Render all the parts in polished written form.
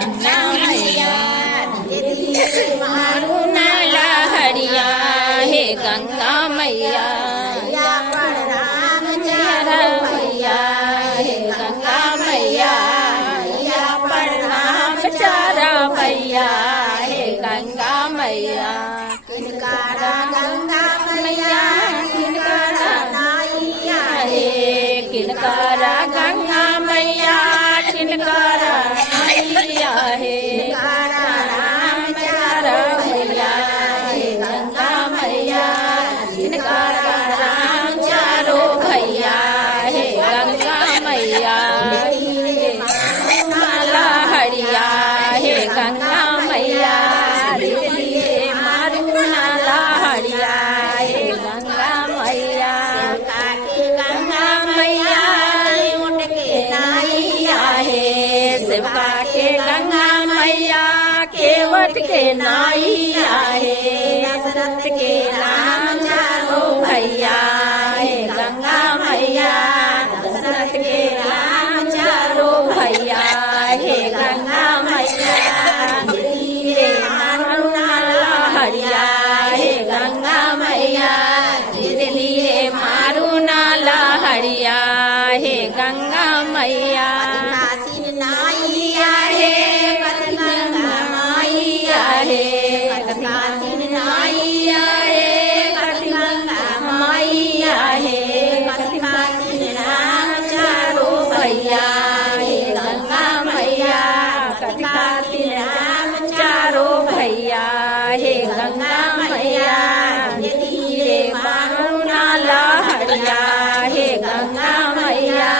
गंगा मैया मारू ना लहरिया हे गंगा मैया मैया हे गंगा मैया प्रणाम चारा भैया हे गंगा मैया किनकारा गंगा मैया किनकारा नाइया हे किनकारा गंगा मैया किनकारा नाइया हे राम चारा भैया हे गंगा मैया किनकारा राम चारो भैया हे गंगा मैया माला हरिया हे गंगा मैया मारू नाला हरिया हे गंगा मैया गंगा मैया उठ के नाइया हे शिवका के गंगा मैया केवट के नाइया हे दशरथ के राम चारो भैया हे गंगा मैया दशरथ के राम चारो भैया हे गंगा मैया धीरे मारू नाला हरिया हे गंगा मैया धीरे धीरे मारू नाला हरिया हे गंगा मैया नाइया हे गंगा मैया हे नाइया हे गंगा मैया हे राम चारो भैया हे गंगा मैया राम चारो भैया हे गंगा मैया धीरे मारू नाला हरिया हे गंगा मैया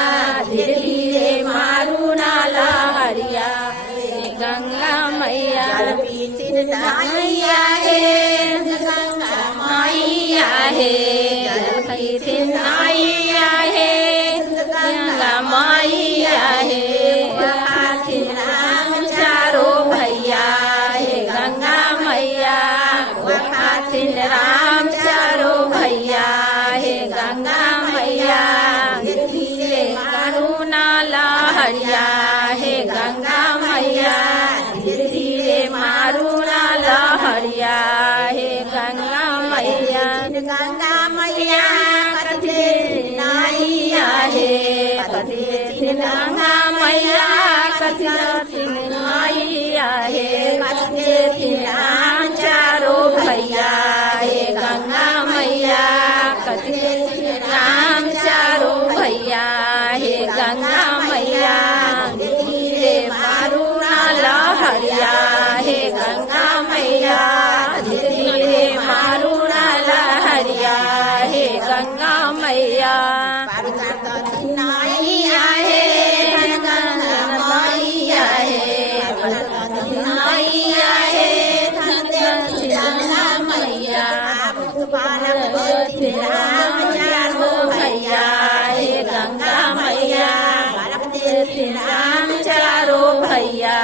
धीरे धीरे मारू नाला हरिया हे गंगा मैया नाइया हे गंगा मैया हे नाइया हे गंगा मैया हे राम चारो भैया हे गंगा मैया खातिन राम चारो भैया हे गंगा मैया धीरे करुणा ला हरिया हे गंगा मैया धीरे धीरे मारू नाला हरिया हे गंगा मैया गंगा मैया कथे नाइया हे कथे गंगा मैया कथे नाइया हे कथे राम चारो भैया हे गंगा मैया कथे राम चारो भैया हे गंगा मैया धीरे मारू नाला हरिया हे गंगा मैया धीरे धीरे मारू नाला हरिया हे गंगा मैया नाइया हे गंगा मैया हे नाइया हे गंगा मैया राम चारो भैया हे गंगा मैया राम चारो भैया